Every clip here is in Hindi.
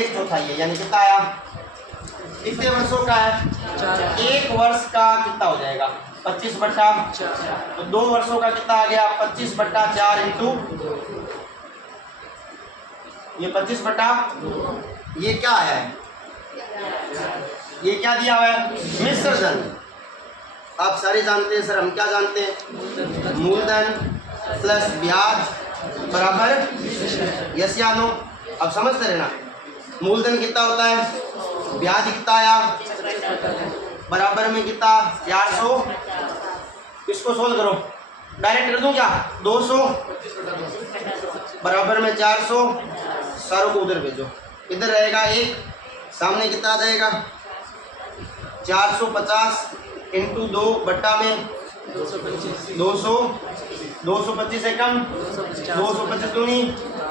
एक चौथाई है, यानी कितना आया, कितने वर्षों का है, 1 वर्ष का कितना हो जाएगा 25 बट्टा, तो 2 वर्षों का कितना आ गया 25 बट्टा 4 इंटू ये 25 बट्टा, ये क्या आया है, ये क्या दिया हुआ है, मिश्र धन। आप सारे जानते हैं सर, हम क्या जानते हैं, मूलधन प्लस ब्याज बराबर यस या नो। अब समझते रहना, मूलधन कितना होता है, ब्याज कितना आया, बराबर में कितना 400, इसको सोल्व करो, डायरेक्ट कर दूं क्या, 200 बराबर में 400, सारों को उधर भेजो, इधर रहेगा 1, सामने कितना आ जाएगा 450 इंटू 2 बट्टा में 200, 225 एकम, 225 दूनी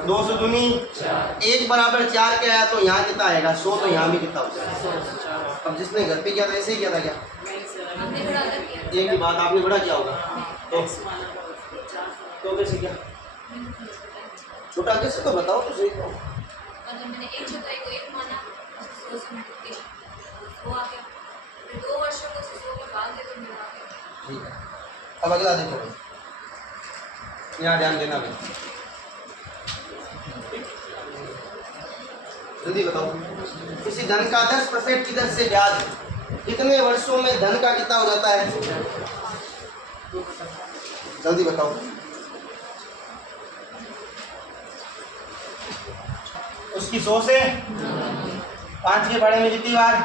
200 दूनी 1 बराबर 4 के आया, तो यहाँ कितना आएगा 100, तो यहाँ भी कितना हो जाएगा। अब जिसने घर पे किया था ऐसे ही किया था क्या, एक ही बात आपने बड़ा किया होगा, तो कैसे किया, छोटा कैसे तो बताओ तो सही। मैंने एक चौथाई को 1 माना, 100 से मल्टीप्लिकेशन 100 आ गया, फिर 2 वर्षों को 100 में भाग दे तो मेरा आ गया। ठीक है, अब अगला देखो, यहाँ ध्यान देना भाई, जल्दी बताओ, किसी धन का 10% की दर से ब्याज कितने वर्षों में धन का कितना हो जाता है, जल्दी बताओ। उसकी 100 से 5 के बड़े में कितनी बार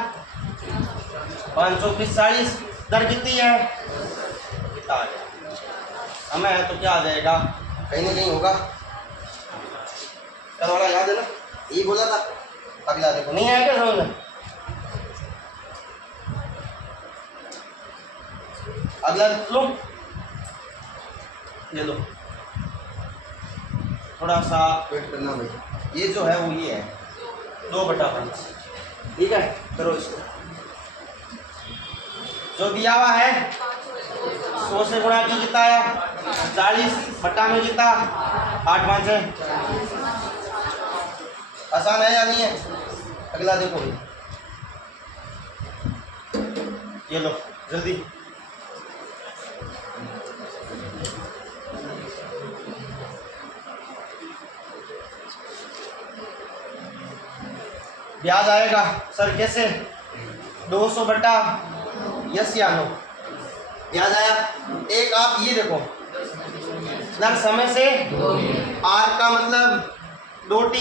540, दर कितनी है, कितना आ गया, समय है तो क्या आ जाएगा, कहीं ना कहीं होगा, कल वाला याद है ना, ये बोला था। अगला देखो, नहीं आया क्या समझ में, अगला लो, ये लो, थोड़ा सा वेट करना भाई, ये जो है वो ये है 2/5, ठीक है, करो इसको, जो दिया हुआ है 100 से गुणा की कितना आया 40 बट्टा में कितना 8 5 है, आसान है या नहीं है। अगला देखो, ये लो जल्दी, ब्याज आएगा सर कैसे, 200 बट्टा यस या नो, ब्याज आया। एक आप ये देखो, दर समय से आर का मतलब 2t,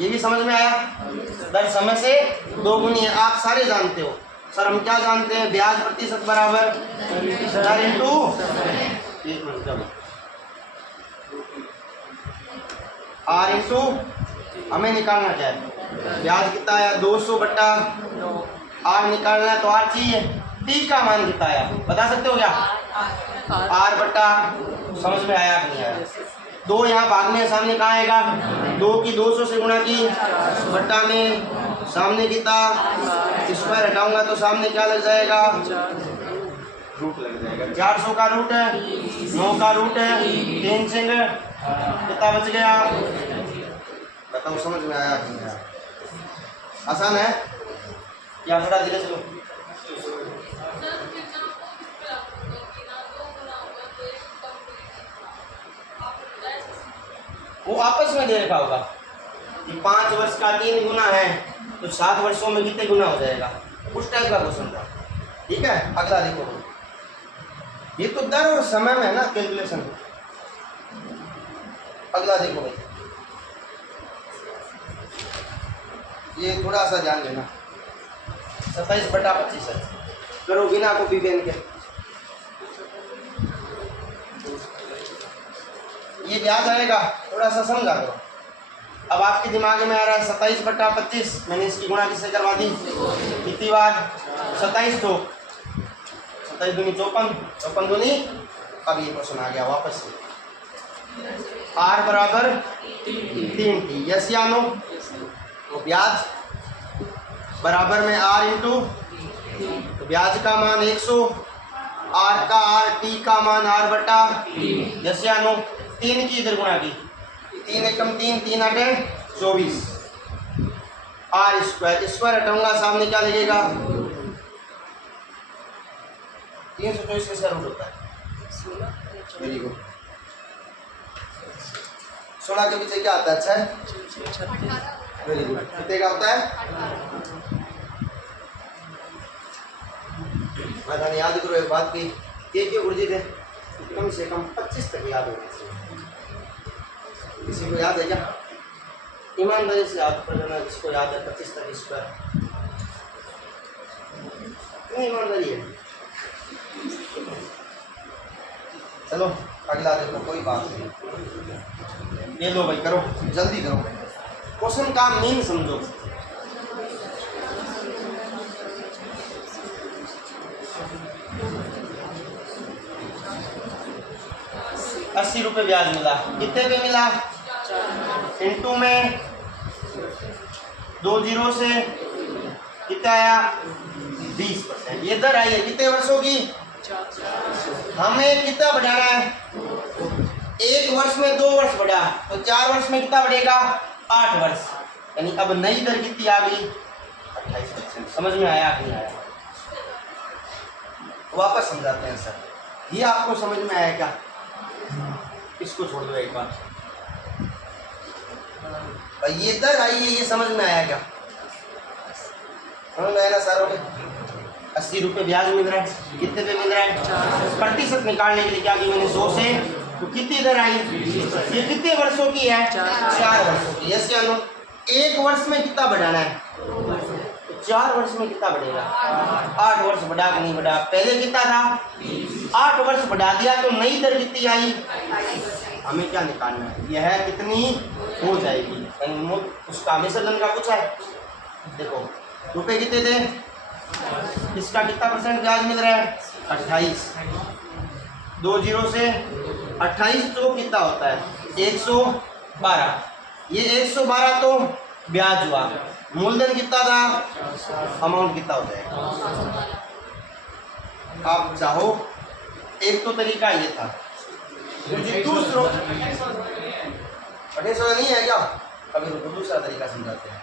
ये भी समझ में आया, दर समय से 2 गुनी है, आप सारे जानते हो सर, हम क्या जानते हैं, ब्याज प्रतिशत बराबर दर इंटू, एक मिनट आर इंटू, हमें निकालना क्या है, ब्याज कितना आया 200 बट्टा आर निकालना है, तो आर चाहिए, टी का मान कितना आया बता सकते हो क्या, आर बट्टा, समझ में आया नहीं आया, 2 यहाँ भाग में, सामने कहाँ आएगा, 2 की 200 से गुणा की बट्टा में, सामने कितना स्क्वायर हटाऊंगा तो सामने क्या लग जाएगा, रूट लग जाएगा, 400 का रूट है, 9 का रूट है, 3 से कितना बच गया, बताओ समझ में आया नहीं आया, आसान है या थोड़ा धीरे चलो, वो आपस में दे रखा होगा कि 5 वर्ष का 3 गुना है तो 7 वर्षों में कितने गुना हो जाएगा, उस टाइप का क्वेश्चन था, ठीक है। अगला देखो, ये तो दर और समय में है ना कैलकुलेशन, अगला देखो भाई, ये थोड़ा सा ध्यान देना, 27/25 है, करो बिना कॉपी पेन के, ये ब्याज आएगा, थोड़ा सा समझा करो। अब आपके दिमाग में आ रहा है 27/25, मैंने इसकी गुणा किससे करवा दी, कितनी बार 27 तो 27 दूनी 54, 54 दूनी, अब ये क्वेश्चन आ गया वापस से, आर बराबर 3t, यस या नो, तो ब्याज बराबर में आर इंटू, तो ब्याज का मान 100, आर का आर, टी का मान आर बटा, यस या नो, 3 की इधर गुणा की, 3 एकम 3, 3 8 24, आर स्क्वायर, स्क्वायर हटाऊंगा सामने क्या लगेगा 324 का स्क्वायर रूट होता है। Very good. 16 के पीछे क्या आता है? अच्छा है, वेरी गुड। कितने का होता है? मैंने याद करो एक बात की, के गुरुजी थे कम से कम 25 तक याद होना चाहिए। किसी को याद है क्या? ईमानदारी से याद कर लेना जिसको याद है 25 तक स्क्वायर। कितनी ईमानदारी है? चलो अगला देखो, कोई बात नहीं, ये लो भाई, करो जल्दी करो। क्वेश्चन का मीन समझो। ₹80 ब्याज मिला, कितने पे मिला? इनटू में 2 जीरो से कितना आया 20%। ये दर आई है कितने वर्षों की? हमें कितना बढ़ाना है? एक वर्ष में 2 वर्ष बढ़ा तो 4 वर्ष में कितना बढ़ेगा? 8 वर्ष। यानी अब नई दर कितनी आ गई? 28%। समझ में आया कि नहीं आया? वापस समझाते हैं सर, ये आपको समझ में आया क्या? इसको छोड़ दो एक बार। भाई ये दर आई है, ये समझ में आया क्या? समझ में आया ना सर? ₹80 ब्याज मिल रहा है, कितने पे मिल रहा है? प्रतिशत निकालने के लिए क्या किया मैंने? 100 से, तो कितनी दर आई? ये कितने वर्षों की है? 4 वर्षों की। यस या नो? एक वर्ष में कितना बढ़ाना है? 4 वर्ष में कितना बढ़ेगा? 8 वर्ष बढ़ा कि नहीं बढ़ा? पहले कितना था? 8 वर्ष बढ़ा दिया तो नई दर कितनी आई? हमें क्या निकालना है? यह कितनी हो जाएगी? उसका हमेशा धन का पूछा है। देखो रुपए कितने थे? इसका कितना % ब्याज मिल रहा है? 28। 2 जीरो से 28 तो कितना होता है? 112। ये 112 तो ब्याज हुआ। मूलधन कितना था? अमाउंट कितना हो जाएगा? आप चाहो एक तो तरीका ये था, दूसरा 28 नहीं है क्या? अभी रुको, दूसरा तरीका समझाते हैं।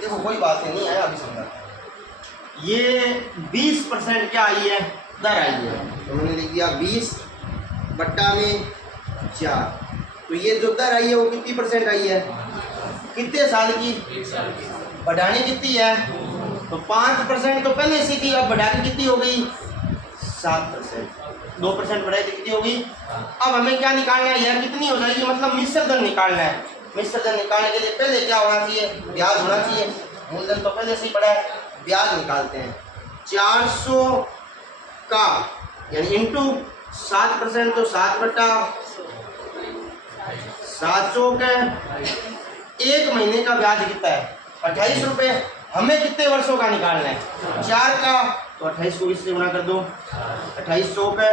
देखो कोई बात नहीं है, अभी समझाते हैं। ये 20% क्या आई है? दर आई है। तो मैंने लिख दिया 20/4। तो ये जो दर आई है वो कितनी % आई है? कितने साल की? बढ़ानी कितनी है? तो 5% तो पहले से थी, अब बढ़ा के कितनी हो गई? 7%। 2% बढ़ाई तो कितनी होगी? अब हमें क्या निकालना है? यह कितनी हो जाएगी? मतलब मिश्र धन निकालना है। मिश्र धन निकालने के लिए पहले क्या होना चाहिए? ब्याज होना चाहिए। मूलधन तो पहले से ही पड़ा है, ब्याज निकालते हैं। 400 का यानी इंटू 7% तो 7/700 का 1 महीने का ब्याज कितना है? 28 रुपये। हमें कितने वर्षों का निकालना है? 4 का, तो 28 को इससे गुणा कर दो। 2800 पे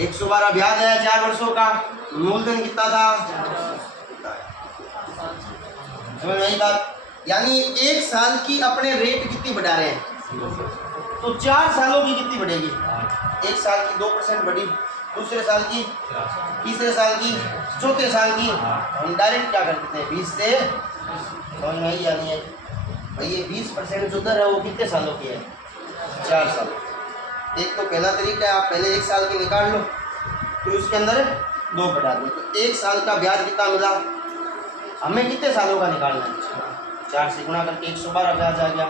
112 ब्याज है 4 वर्षों का। मूलधन कितना था? समझ में आई बात? यानी 1 साल की अपने रेट कितनी बढ़ा रहे हैं, तो 4 सालों की कितनी बढ़ेगी? 1 साल की 2% बढ़ी, दूसरे साल की, तीसरे साल की, चौथे साल की। हम डायरेक्ट क्या करते थे? 20 से, समझ में आई या नहीं आई? भाई ये 20% जो दर है वो कितने सालों की है? 4 साल। एक तो पहला तरीका है, आप पहले 1 साल की निकाल लो, तो उसके अंदर 2 बढ़ा दो, तो 1 साल का ब्याज कितना मिला? हमें कितने सालों का निकालना है? 4 से गुणा करके 112 ब्याज आ गया।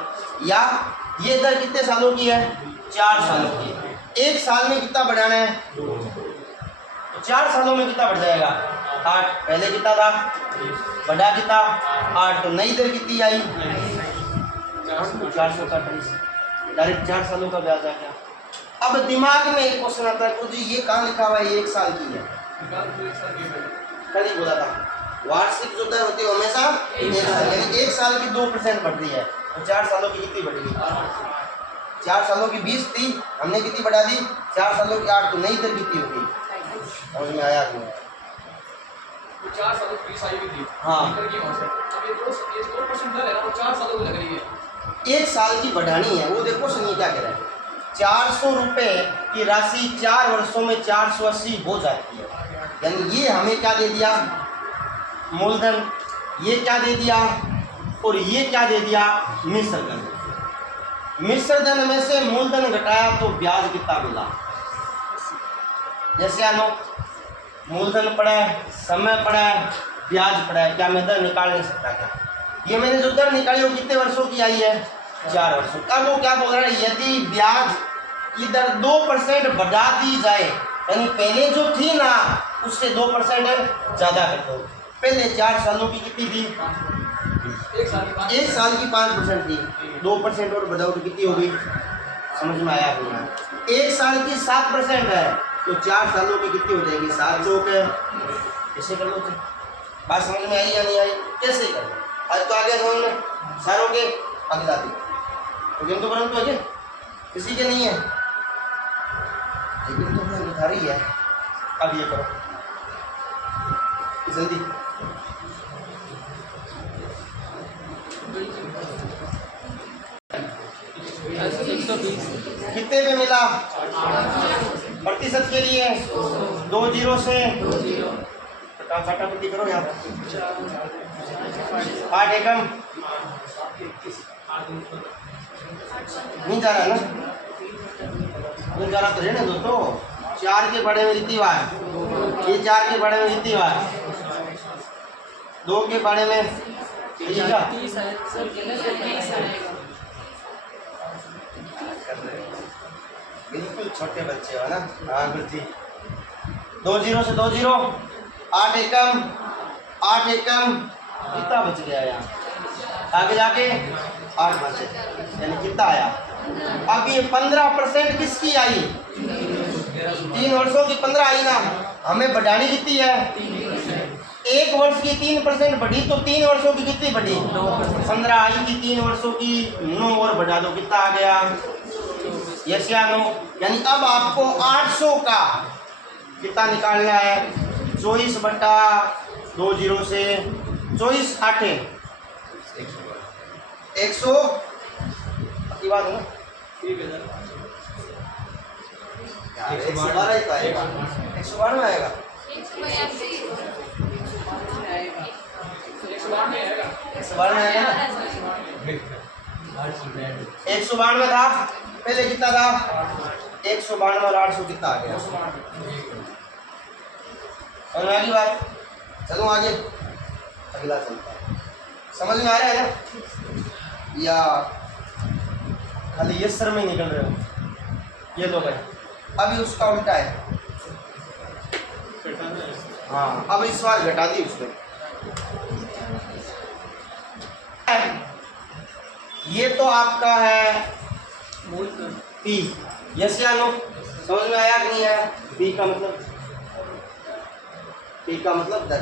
या ये दर कितने सालों की है? 4 सालों की। 1 साल में कितना बढ़ाना है? 2। तो 4 सालों में कितना बढ़ जाएगा? 8। पहले कितना था? बढ़ा कितना? 8। तो नई दर कितनी आई? 400 का 28। डायरेक्ट 4 सालों का ब्याज आ गया। अब दिमाग में एक क्वेश्चन आता है, जी ये कहाँ लिखा हुआ है? ये 1 साल की है। कल ही बोला था, वार्षिक जो दर होती है हमेशा 1 साल, यानी 1 साल की 2% बढ़ रही है, तो 4 सालों की कितनी बढ़ेगी? 4 सालों की 20 थी, हमने कितनी बढ़ा दी? 4 सालों की 8। तो नई दर कितनी होगी? समझ में आया कि नहीं? 4 सालों की 20 आई हुई थी। हाँ। अब ये 2% दर है ना, वो 4 सालों की लग रही है। 1 साल की बढ़ानी है, वो देखो सुनिए क्या कह रहा है। 400 रुपये की राशि 4 वर्षों में 480 हो जाती है। यानी ये हमें क्या दे दिया, मूलधन, ये क्या दे दिया और ये क्या दे दिया, मिश्र धन। मिश्र धन में से मूलधन घटाया तो ब्याज कितना मिला। जैसे आनो मूलधन पड़ा है, समय पड़ा है, ब्याज पड़ा है, क्या मैं दर निकाल नहीं सकता क्या? ये मैंने जो दर निकाली वो कितने वर्षों की आई है, 4 वर्षों। अब वो क्या बोल रहा है, यदि ब्याज की दर 2% बढ़ा दी जाए, यानी पहले जो थी ना उससे 2% ज़्यादा कर दो। पहले 4 सालों की कितनी थी, 1 साल की 5% थी, 2% और बढ़ाओ तो कितनी होगी, समझ में आया नहीं? 1 साल की 7% है तो 4 सालों की कितनी हो जाएगी, 7 चौक है। कैसे कर लो, बात समझ में आई या नहीं आई, कैसे करो? आज तो आगे समझ में सारों के आगे जाती तो परंतु आगे किसी के नहीं है, लेकिन तो हमें दिखा रही है। अब ये करो जल्दी, कितने पे मिला, प्रतिशत के लिए 2 जीरो से फटाफट करो यहाँ, 8 एकम नहीं जा रहा ना, नहीं जा रहा तो रहने दो। तो 4 के बड़े में जितनी बार, ये 4 के बड़े में जितनी बार, 2 के बड़े में बिल्कुल छोटे बच्चे हो ना। हाँ गुरुजी, 2 जीरो से 2 जीरो, 8 एकम, 8 एकम कितना बच गया यहाँ, आगे जाके 8 बचे, यानी कितना आया। अब ये 15% किसकी आई, 3 वर्षों की 15 आई ना, हमें बढ़ानी कितनी है, 1 वर्ष की 3% बढ़ी तो 3 वर्षों की कितनी बढ़ी, 15 आई की 3 वर्षों की 9 और बढ़ा दो, कितना आ गया, यस या नो। यानी अब आपको 800 का कितना निकालना है, 24/2 जीरो से 24 8 100 की बात है ना, 112 ही तो आएगा, 112 में आएगा, 112 में आएगा ना, 192 था पहले, कितना था 192 और 800 कितना आ गया, और आगे बात चलो आगे, अगला चलता है, समझ में आ रहा है ना, या खाली ये सर में निकल रहे हो, ये लो भाई। अभी उसका उल्टा है, हाँ अब इस बार घटा दी उसने, ये तो आपका है पी, यस या नो, समझ में आया कि नहीं आया, पी का मतलब, पी का मतलब दर,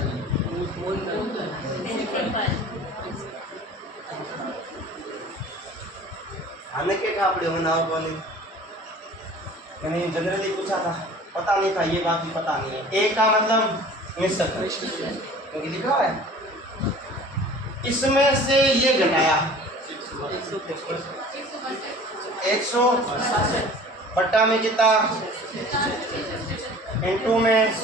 हमें क्या ठापड़े हो नाव को नहीं, जनरली पूछा था, पता नहीं था, ये बात भी पता नहीं है। ए का मतलब मिश्र धन, क्योंकि लिखा है, इसमें से ये घटाया 100 बट्टा में कितना, इंटू में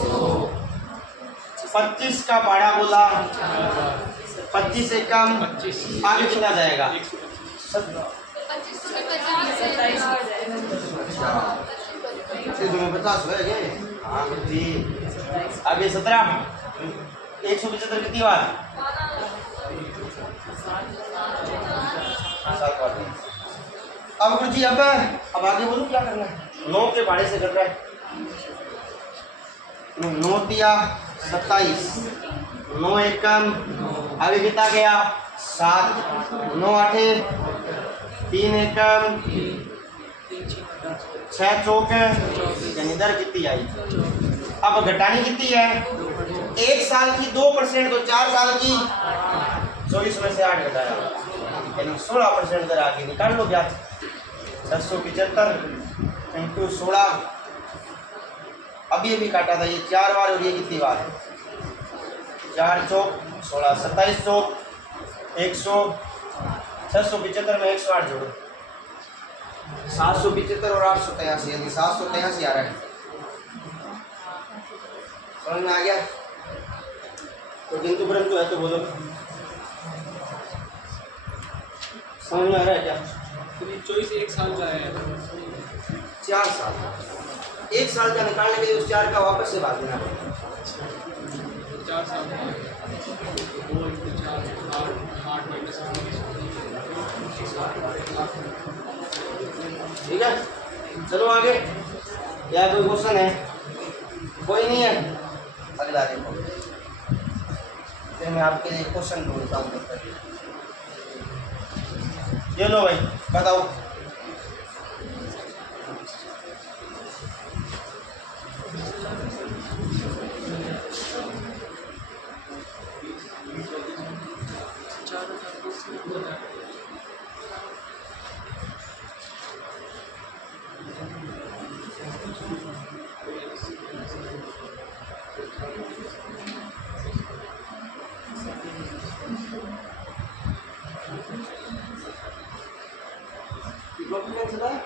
25 का भाड़ा बोला, 25 से कम, आगे कितना जाएगा, 50 हो गए, हाँ जी, आगे 17, 175 कितनी बार, 7 बार। अब गुरु जी अब आगे बोलो क्या करना है, 9 के भाड़े से कर रहा है, 9 दिया 27, 9 एकम, आगे कितना गया 7, 9 8 3 एकम, 6 चौक, यानी दर कितनी आई। अब घटानी कितनी है, 1 साल की 2% तो 4 साल की 24 में से 8 घटाया, यानी 16% दर आगे निकाल लो ब्याज, 675 इंटू 16, अब ये भी काटा था, ये 4 बार और ये कितनी बार, 4 चौक 16, 27 चौक 100, 675 में 108 जोड़ो, 775 और 883 यानी 783 आ रहा है। समझ में आ गया? तो किंतु परंतु है तो बोलो, समझ में आ रहा है क्या? तो ये चॉइस 1 साल का है, 4 साल, 1 साल का निकालने के लिए उस 4 का वापस से भाग देना पड़ेगा। 4 साल का 2 × 4 8 माइनस 20। ठीक है, चलो आगे। क्या कोई क्वेश्चन है? कोई नहीं है? अगला देखो, फिर मैं आपके लिए क्वेश्चन ढूंढता हूँ। ये लो भाई, बताओ। डॉक्यूमेंट चला है?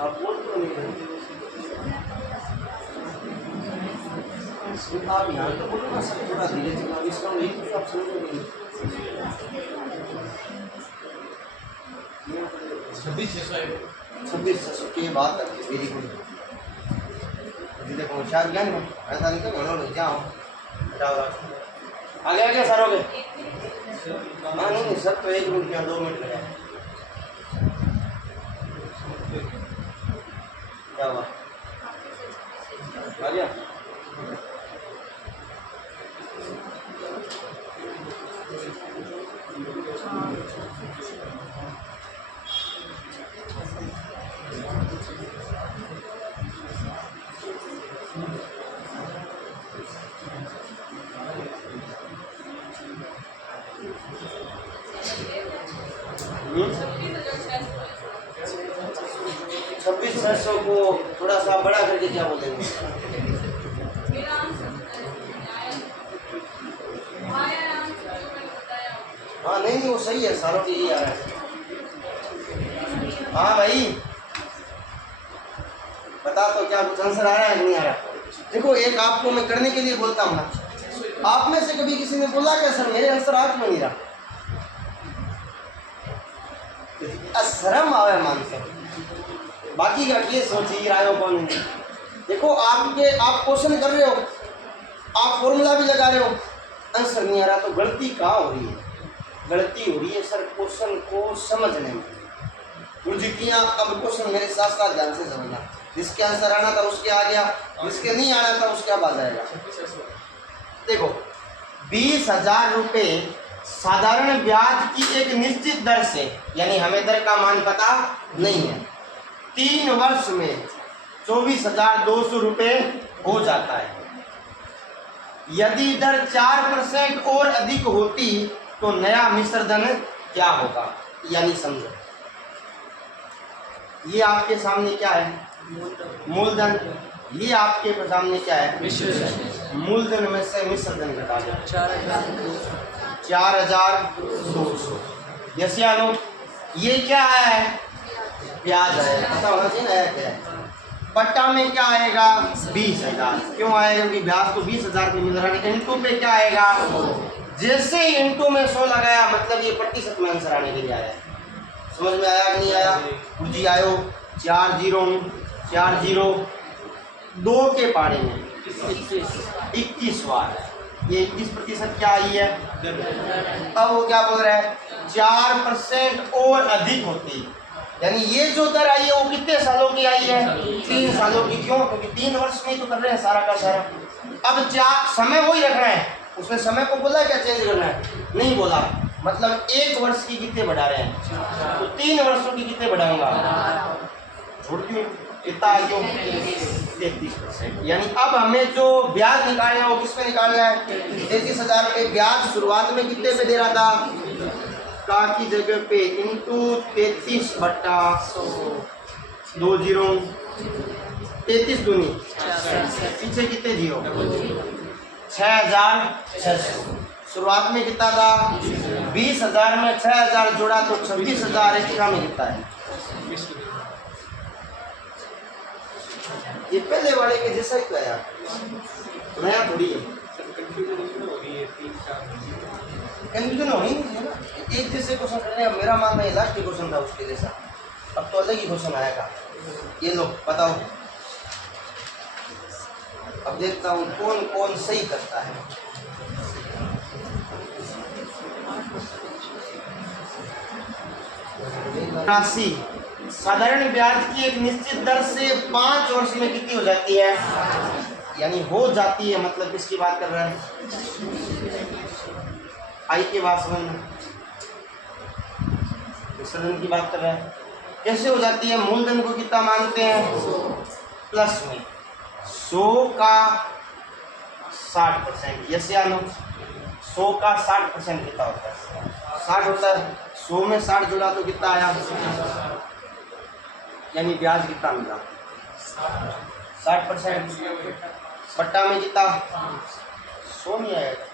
आप बोल तो नहीं रहे। आप यहाँ तो बोलो ना, सब थोड़ा धीरे चला, इसका एक भी आप समझोगे नहीं। 26,600 की बात है, वेरी गुड। देखो होशियार ज्ञान में ऐसा नहीं तो घरों लग जाओ, हटाओ आगे आगे सर हो गए। हाँ नहीं सर, तो 1 मिनट या 2 मिनट लगे। क्या हुआ? आ गया? छब्बीस 600 को थोड़ा सा बड़ा करके क्या बोलेंगे? हाँ नहीं वो सही है, सारों की यही आ रहा है। हाँ भाई बता तो, क्या कुछ आंसर आ रहा है कि नहीं आ रहा? देखो एक आपको मैं करने के लिए बोलता हूँ ना, आप में से कभी किसी ने बोला क्या सर मेरे आंसर आज में नहीं रहा? शर्म आवे मानते, बाकी का ये सोचिए आयो कौन है। देखो आप क्वेश्चन कर रहे हो, आप फॉर्मूला भी लगा रहे हो, आंसर नहीं आ रहा, तो गलती कहाँ हो रही है? गलती हो रही है सर क्वेश्चन को समझने में। रुझकियाँ, अब क्वेश्चन मेरे साथ साथ ध्यान से समझना। जिसके आंसर आना था उसके आ गया, जिसके नहीं आना था उसके अब आ जाएगा। देखो 20,000 रुपये साधारण ब्याज की एक निश्चित दर से, यानी हमें दर का मान पता नहीं है, 3 वर्ष में 24,200 रुपये हो जाता है। यदि दर 4% और अधिक होती तो नया मिश्र धन क्या होगा? यानी समझो, ये आपके सामने क्या है? मूलधन। ये आपके सामने क्या है? मूलधन में से मिश्र धन घटा दो, 4,200। यस या नो? ये क्या है? ब्याज है, पता होना चाहिए ना क्या है। पट्टा में क्या आएगा? 20,000। क्यों आएगा? क्योंकि ब्याज तो 20,000 पे मिल रहा है। इंटू पे क्या आएगा? जैसे ही इंटू में 100 लगाया, मतलब ये प्रतिशत में आंसर आने के लिए आया। समझ में आया कि नहीं आया? जी आयो 4 0 2 के पारे में 21 बार, ये 21% क्या आई है? अब वो क्या बोल रहा है? 4% और अधिक होती, यानी ये जो दर आई है वो कितने सालों की आई है? 3 सालों की। क्यों? क्योंकि 3 वर्ष में तो कर रहे हैं सारा का सारा। अब समय वही रखना है, उसने समय को बोला क्या चेंज करना है? नहीं बोला। मतलब 1 वर्ष की कितने बढ़ा रहे हैं, तो 3 वर्षों की कितने बढ़ाऊंगा? छोड़ क्यों कितना? क्यों? 33%। यानी अब हमें जो ब्याज निकालना है वो किस पे निकालना है? 33,000 रुपये ब्याज शुरुआत में कितने पे दे रहा था? का की जगह पे इंटू 33/100, 2 0 33 दूनी पीछे कितने 0? 6,600। शुरुआत में कितना था 20,000 में 6,000 जोड़ा तो 26,000 एक्स्ट्रा में कितना है। ये पहले वाले के जैसा ही तो है यार, नया थोड़ी है। कंफ्यूजन हो रही है 3-4 कंफ्यूजन होनी नहीं है ना, एक जैसे क्वेश्चन कर रहे हैं। मेरा मानना है लास्ट क्वेश्चन था उसके जैसा, अब तो अलग ही क्वेश्चन आएगा। ये लो बताओ, अब देखता हूँ कौन कौन सही करता है। राशि साधारण ब्याज की एक निश्चित दर से 5 वर्ष में कितनी हो जाती है, यानी हो जाती है, मतलब किसकी बात कर रहा है, आई के बात समझना, विसर्जन की बात कर रहा है। कैसे हो जाती है, मूलधन को कितना मानते हैं प्लस में 100 का 60%, यस या नो। 100 का 60% कितना होता है, 60 होता है। 100 में 60 जुड़ा तो कितना आया, यानी ब्याज कितना मिला 60%। बट्टा में कितना 100 नहीं आएगा,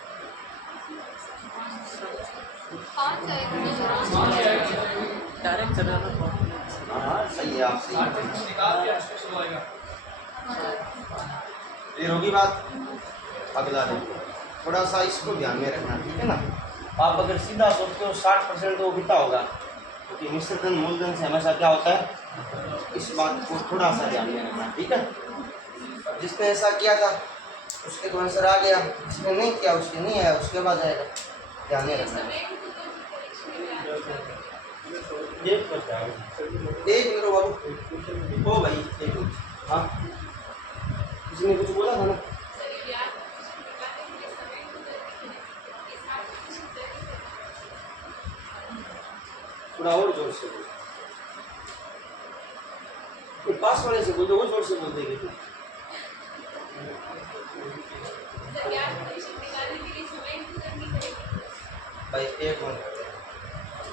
5 आएगा। डायरेक्ट चलाना। हाँ सही है, आप सही है। ये होगी बात। अगला देखो, थोड़ा सा इसको ध्यान में रखना, ठीक है ना। आप अगर सीधा सोचते हो 60% तो कितना होगा, क्योंकि मिश्रित धन मूलधन से हमेशा क्या होता है, इस बात को थोड़ा सा ध्यान में रखना, ठीक है। जिसने ऐसा किया था उसके तो आंसर आ गया, जिसने नहीं किया उसके नहीं आया, उसके बाद आएगा, ध्यान में रखना। एक मिनट बाबू, ओ भाई एक मिनट, हाँ किसी ने कुछ बोला था ना। थोड़ा और जोर से बोल, पास वाले से बोल दो, वो जोर से बोल देंगे। भाई एक मिनट,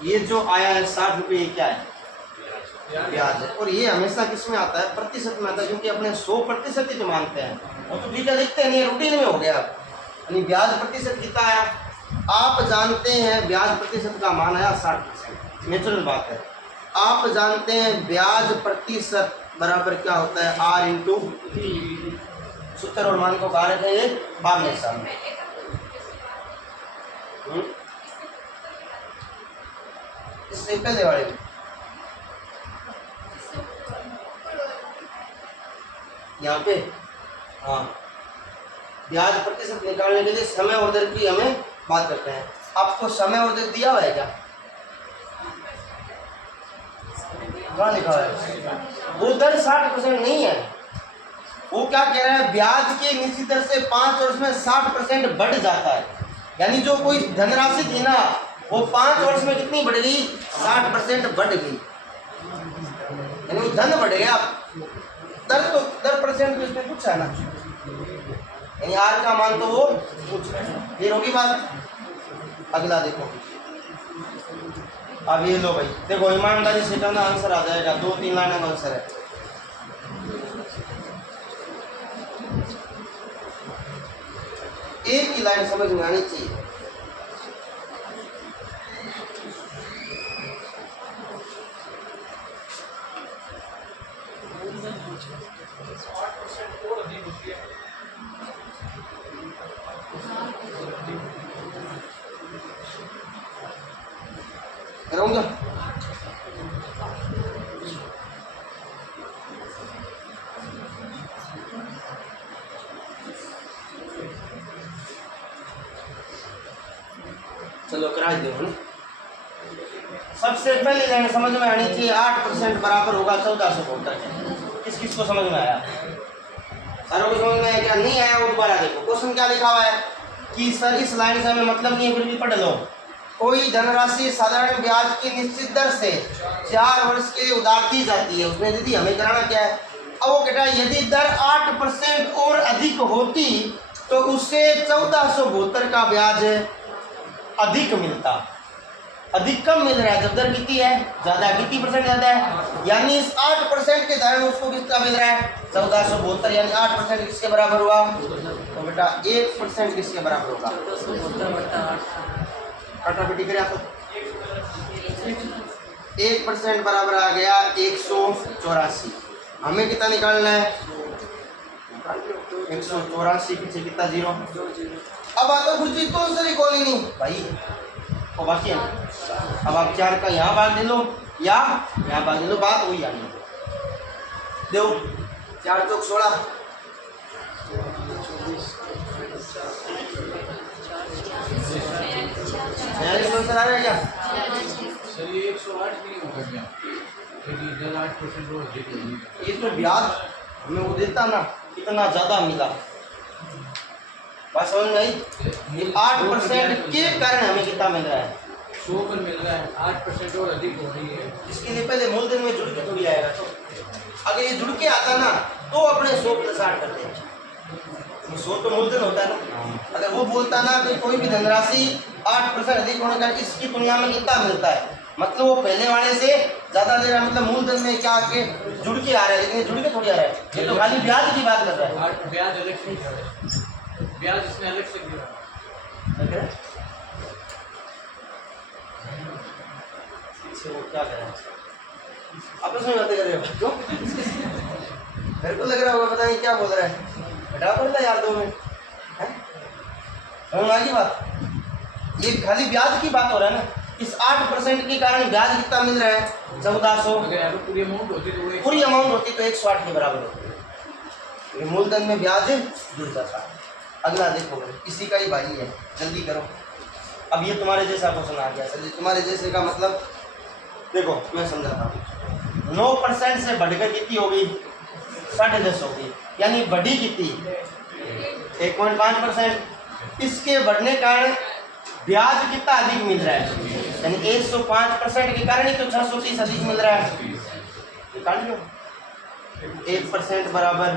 ये जो आया है 60 रुपये, ये क्या है, ब्याज है। और ये हमेशा किस में आता है, प्रतिशत में आता है, क्योंकि अपने 100% ही तो मानते हैं, वो तो ठीक है लिखते नहीं, रूटीन में हो गया। यानी ब्याज प्रतिशत कितना आया, आप जानते हैं ब्याज प्रतिशत का मान आया 60%, नेचुरल बात है। आप जानते हैं ब्याज प्रतिशत बराबर क्या होता है, आर इंटू सूत्र और मान को कारक है ये आमने सामने। इससे पहले वाले यहाँ पे, हाँ ब्याज प्रतिशत निकालने के लिए समय और दर की हमें बात करते हैं। आपको समय और दर दिया हुआ है क्या, कहाँ लिखा है, वो दर 60% नहीं है। वो क्या कह रहा है, ब्याज की निश्चित दर से 5 वर्ष में 60% बढ़ जाता है। यानी जो कोई धनराशि थी ना, वो 5 वर्ष में कितनी बढ़ गई, 60% बढ़ गई, यानी वो धन बढ़ गया। दर तो दर परसेंट तो इसमें पूछा है ना, यानी आर का मान तो वो पूछ रहे हैं, फिर होगी बात। अगला देखो, अब ये लो भाई, देखो ईमानदारी से करना, आंसर आ जाएगा, 2-3 लाइन का आंसर है। एक ही लाइन समझ में आनी चाहिए। करूँगा चलो करा दो ना। सबसे पहली लाइन समझ में आनी चाहिए, 8% बराबर होगा 1472। किस किस को समझ में आया, सारों को समझ में आया क्या, नहीं आया वो दोबारा देखो। क्वेश्चन क्या लिखा हुआ है कि सर इस लाइन से हमें मतलब नहीं है, फिर भी पढ़ लो। कोई धनराशि साधारण ब्याज की निश्चित दर से 4 वर्ष के लिए उधार दी जाती है, उसने दीदी हमें कराना क्या है। अब वो कहता है यदि दर 8% और अधिक होती तो उससे 1472 का ब्याज अधिक मिलता। अधिक कम मिल रहा है जब दर कितनी है, ज़्यादा, कितनी परसेंट ज़्यादा है, यानी इस 8% के कारण उसको कितना मिल रहा है 1472, यानी 8% किसके बराबर हुआ, तो बटा 1% किसके बराबर होगा? 1470/8। कटाकटी करें तो 1% बराबर आ गया 184। हमें कितना निकालना है? 184 पीछे कितना जीरो। अब आता गुरजीत तो सर कॉल ही नहीं भाई वो बाकी है। अब आप 4 का यहाँ भाग दे लो या यहाँ भाग दे लो, बात वही आनी दो। 4 चौक 16 46 आ रहा है क्या? सर ये 108 नहीं होगा क्या? क्योंकि इधर 8% और अधिक होगी। ये तो ब्याज हमें वो देता ना इतना ज़्यादा मिला, बस समझ में आई? ये 8% के कारण हमें कितना मिल रहा है? 100 पर मिल रहा है, 8% और अधिक हो रही है। इसके लिए पहले मूलधन में जुड़ के थोड़ी आएगा। तो अगर ये जुड़ के आता ना तो अपने 100 + 8 करते हैं। 100 तो मूलधन होता है ना। अगर वो बोलता ना कि कोई भी धनराशि 8% अधिक होने का इसकी तुलना में कितना मिलता है, मतलब वो पहले वाले से ज़्यादा दे रहा है, मतलब मूलधन में क्या आके जुड़ के आ रहा है, लेकिन ये जुड़ के थोड़ी आ रहा है, ये तो खाली ब्याज की बात कर रहा है। और ब्याज अलग से दिया है, ब्याज इसने अलग से दिया है। वो क्या करें आपस में बातें कर रहे हो क्यों? मेरे को लग रहा होगा पता नहीं क्या बोल रहा है, हटा पड़ता यार 2 मिनट है। समझ आ गई बात? ये खाली ब्याज की बात हो रहा है ना। इस 8% के कारण ब्याज कितना मिल रहा है? 1400। अगर यहाँ पे पूरी अमाउंट होती तो वो पूरी अमाउंट होती तो 108 के बराबर होती। ये मूलधन में ब्याज जुड़ जाता है। अगला देखो इसी का ही भाई है, जल्दी करो। अब ये तुम्हारे जैसा क्वेश्चन आ गया सर। तुम्हारे जैसे का मतलब देखो मैं समझाता हूँ। 9% से बढ़कर कितनी होगी? 10.5 होगी, यानी बढ़ी कितनी? 1.5%। इसके बढ़ने के कारण ब्याज कितना अधिक मिल रहा है? यानी 105% के कारण ही तो 630 अधिक मिल रहा है। निकाल लो 1% बराबर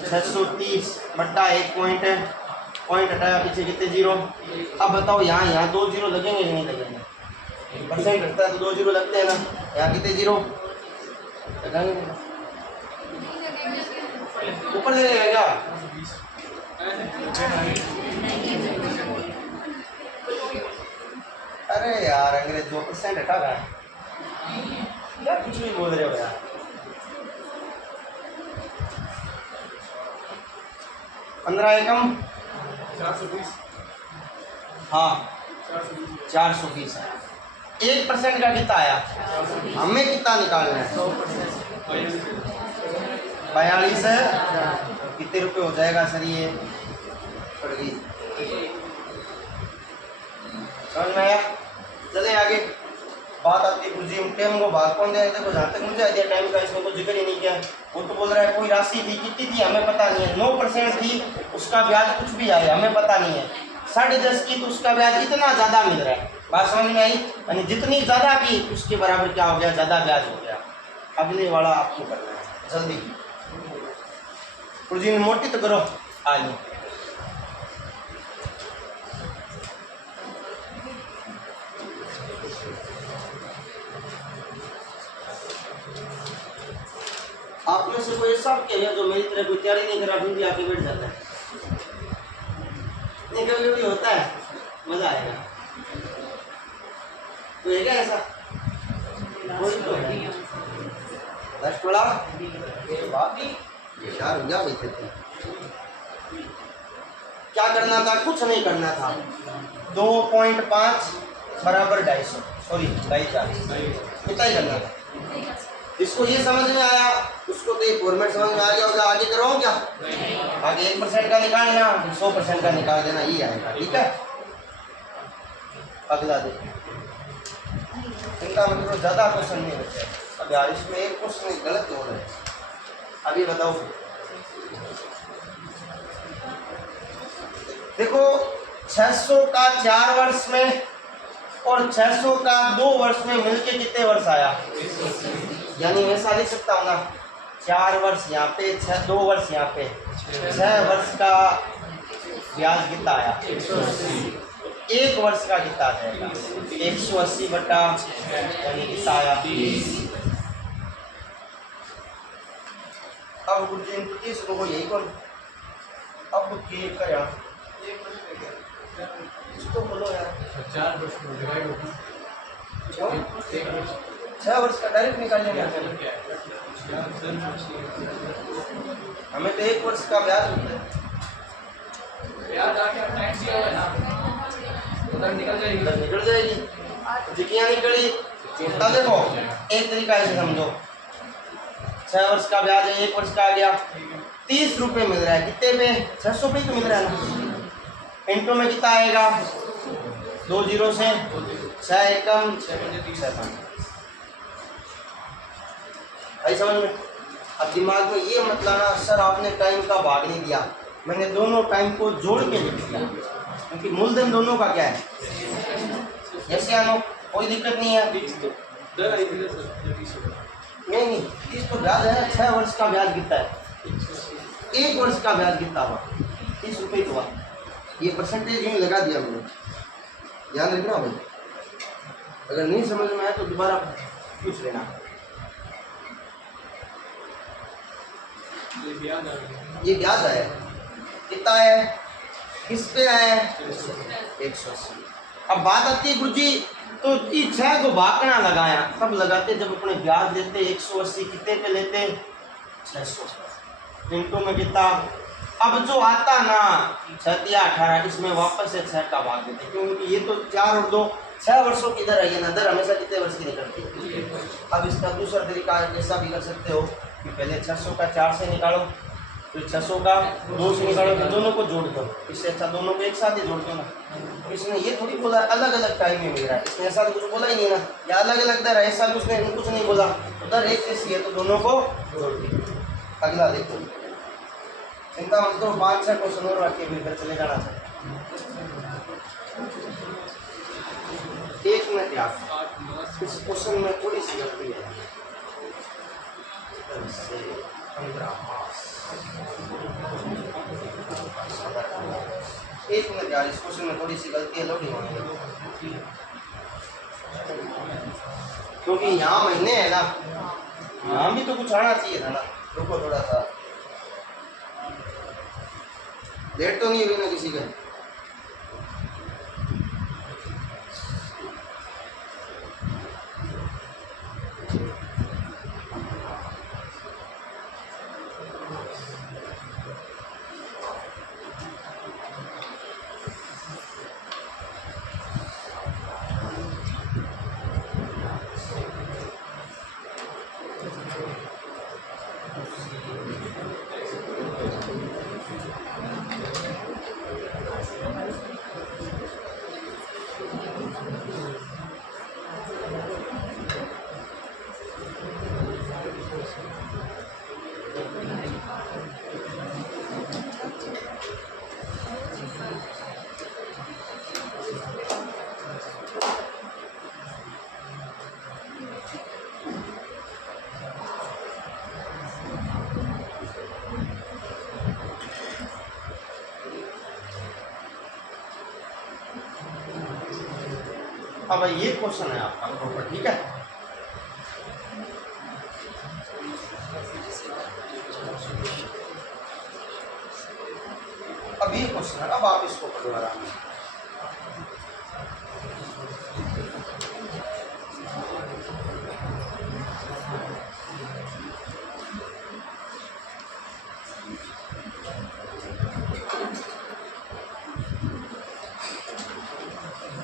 630 बट्टा 1 पॉइंट हटाया पीछे कितने जीरो। अब बताओ यहाँ 2 जीरो लगेंगे कि नहीं लगेंगे? परसेंट घटता है तो 2 जीरो लगते हैं ना। यहाँ कितने जीरो लगाएंगे? ऊपर ले लेगा क्या? अरे यार अंग्रेज 2% हटा रहा है क्या? कुछ भी बोल रहे हो यार। पंद्रह एकम 420। हाँ 420 है। 1% का कितना आया? हमें कितना निकालना है? 42 है। कितने रुपए हो जाएगा सर? ये पड़ गई, समझ में आया? चले आगे। बात आती है गुरुजी टाइम को भाग कौन दे? देखो जहाँ तक मुझे आइडिया टाइम का इसमें कोई जिक्र ही नहीं किया। वो तो बोल रहा है कोई राशि थी, कितनी थी हमें पता नहीं है। 9% थी, उसका ब्याज कुछ भी आया हमें पता नहीं है। 10.5 की तो उसका ब्याज इतना ज़्यादा मिल रहा है। बात समझ में आई? यानी जितनी ज़्यादा की उसके बराबर क्या हो गया? ज़्यादा ब्याज हो गया। अगले वाला आपको करना है जल्दी। गुरुजी ने मोटी तो करो आज। आप में से कोई ऐसा क्या है जो मेरी तरह कोई तैयारी नहीं करा फिर भी आके बैठ जाता है? नहीं कभी कभी होता है, मजा आएगा। कोई है क्या ऐसा? कोई तो है। 10 थोड़ा यार हो गया बैठे थे। क्या करना था? कुछ नहीं करना था। 2.5 बराबर 250, सॉरी 250 कितना ही करना था। जिसको ये समझ में आया उसको तो ये फॉर्मेट समझ में आ गया होगा। आगे करो क्या? आगे 1% का निकालना, 100% का निकाल देना, ये आएगा। ठीक है, अगला देखो। इनका मतलब ज़्यादा क्वेश्चन नहीं बचे। अब यार इसमें एक क्वेश्चन गलत हो रहा है। अभी बताओ देखो 600 का 4 वर्ष में और 600 का 2 वर्ष में मिलके कितने वर्ष आया? यानी मैं ऐसा लिख सकता हूँ ना, 4 वर्ष यहाँ पे, 2 वर्ष यहाँ पे, 6 वर्ष का ब्याज कितना आया? 1 वर्ष का कितना आ जाएगा? 180 बटा यानी कितना आया? 20। अब गुरुजी इनपुट शुरू हो यही कौन अब के का यार इसको बोलो यार 4% डिवाइड होगा क्यों 1 वर्ष 6 वर्ष का डायरेक्ट निकाल लेंगे हमें तो 1 वर्ष का ब्याज होता है ब्याज आके टाइम दिया हुआ है ना उधर निकल जाएगी इधर निकल जाएगी जिकियाँ निकली तब देखो एक तरीका ऐसे समझो 6 वर्ष का ब्याज है 1 वर्ष का आ गया 30 रुपये मिल रहा है कितने पे 600 पे ही तो मिल रहा है ना इंटू में कितना आएगा 2 जीरो से 6 एकम 6 आई समझ में अब दिमाग में ये मत लाना सर आपने टाइम का भाग नहीं दिया मैंने दोनों टाइम को जोड़ के लिख दिया क्योंकि मूलधन दोनों का क्या है ऐसे आनो कोई दिक्कत नहीं है दर आई थी सर नहीं 30 तो ब्याज है 6 वर्ष का ब्याज कितना है 1 वर्ष का ब्याज कितना हुआ 30 रुपये हुआ ये परसेंटेज यूँ लगा दिया मैंने ध्यान रखना भाई अगर नहीं समझ में आया तो दोबारा पूछ लेना ये ब्याज आ गया ये ब्याज आया कितना है किस पे आया 180 अब बात आती है गुरुजी तो 6 को भागना लगाया तब लगाते जब अपने ब्याज देते 180 कितने पे लेते 600 इंटू में कितना अब जो आता ना 6 या 18 इसमें वापस से 6 का भाग देते क्योंकि ये तो 4 और 2 6 वर्षों की दर है ये ना दर हमेशा कितने वर्ष की निकलती है अब इसका दूसरा तरीका ऐसा भी कर सकते हो कि पहले 600 का 4 से निकालो फिर 600 का 2 से निकालो फिर दोनों को जोड़ दो इससे अच्छा दोनों को एक साथ ही जोड़ दो ना इसने ये थोड़ी बोला अलग अलग टाइम में मिल रहा है इसने ऐसा तो कुछ बोला ही नहीं ना या अलग अलग दर है ऐसा भी उसने कुछ नहीं बोला दर एक जैसी है तो दोनों को जोड़ दी अगला देखो चिंता मत करो 5-6 क्वेश्चन और रख के फिर घर चले जाना चाहिए 1 मिनट यार इस क्वेश्चन में थोड़ी सी गलती है 15 मास 1 मिनट यार इस क्वेश्चन में थोड़ी सी गलती है लोडिंग होने लगी क्योंकि यहाँ महीने है ना यहाँ भी तो कुछ आना चाहिए था ना रुको थोड़ा सा लेट तो नहीं हुई ना किसी का अब ये क्वेश्चन है आपका प्रॉपर ठीक है अब ये क्वेश्चन है अब आप इसको पढ़ो आराम से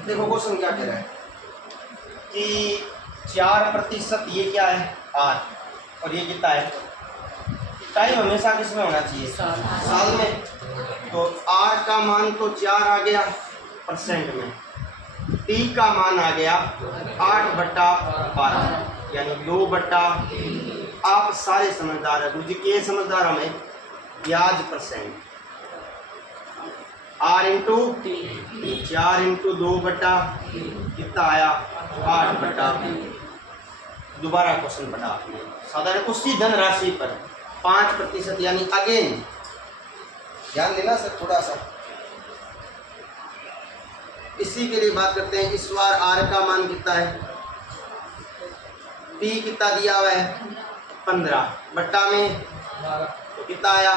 देखो क्वेश्चन क्या कह रहा है कि 4% ये क्या है आर और ये कितना है टाइम हमेशा किसमें होना चाहिए साल में तो आर का मान तो 4 आ गया परसेंट में टी का मान आ गया 8/12 यानी 2/, आप सारे समझदार है गुरुजी के समझदार हमें ब्याज परसेंट आर इंटू 4 इंटू 2/, कितना आया 8/, दोबारा क्वेश्चन पढ़ा आपने साधारण उसी धनराशि पर 5% यानी अगेन ध्यान देना सर थोड़ा सा इसी के लिए बात करते हैं इस बार आर का मान कितना है पी कितना दिया हुआ है 15 बट्टा में तो कितना आया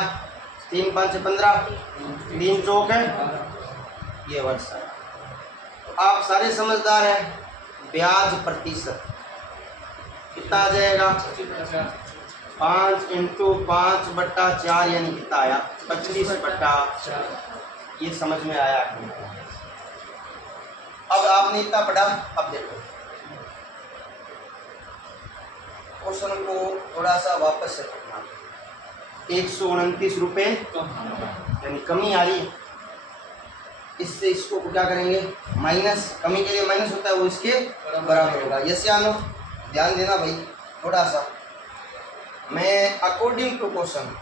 3 5 15, 3 चौक है, ये वर्ष है। आप सारे समझदार हैं। ब्याज प्रतिशत कितना आ जाएगा? 5 × 5/4 यानी कितना आया? 25/4। ये समझ में आया? अब आपने इतना पढ़ा, अब देखो क्वेश्चन को थोड़ा सा वापस से पढ़ना। 129 रुपये यानी कमी आ रही है, इससे इसको क्या करेंगे? माइनस। कमी के लिए माइनस होता है, वो इसके बराबर होगा। यस या नो? ध्यान देना भाई थोड़ा सा। मैं अकॉर्डिंग टू क्वेश्चन,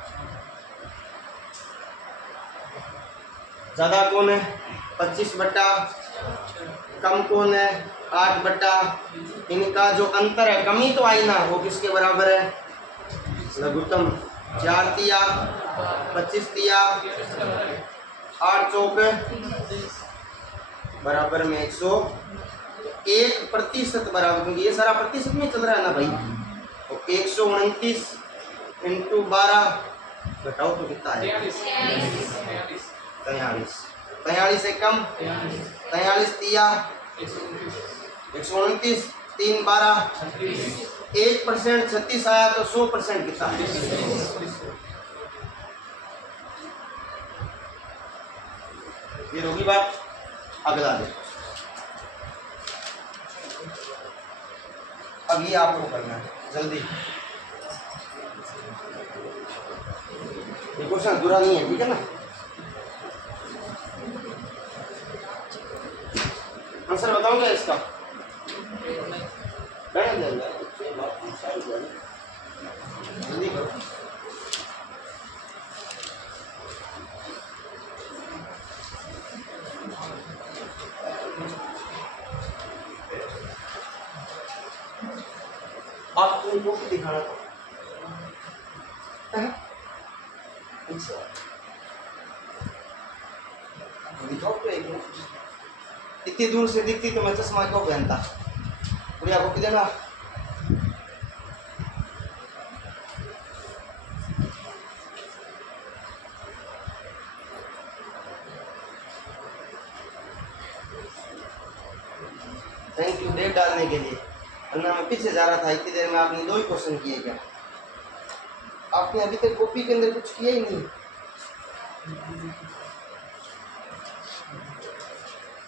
ज़्यादा कौन है? 25/, कम कौन है? 8/। इनका जो अंतर है, कमी तो आई ना, वो किसके बराबर है? लघुत्तम। 4 तिया 25 तिया 8 चौक बराबर में 101% बराबर, क्योंकि ये सारा प्रतिशत में चल रहा है ना भाई। तो 129 × 12 घटाओ तो कितना है? 43। 43 से कम 43 तिया 129, 3 12 1% 36 आया, तो 100% कितना है? ये होगी बात। अगला देखो, अब ये आपको करना है जल्दी। ये क्वेश्चन बुरा नहीं है, ठीक है ना? आंसर बताऊंगा इसका। जल्दी करो। आपको उनको भी दिखाना था। दिखाओ तो एक मिनट। इतनी दूर से दिखती तो मैं चश्मा क्यों पहनता? बुढ़िया को देना। थैंक यू डेट डालने के लिए, वरना मैं पीछे जा रहा था। इतनी देर में आपने 2 ही क्वेश्चन किए क्या? आपने अभी तक कॉपी के अंदर कुछ किया ही नहीं।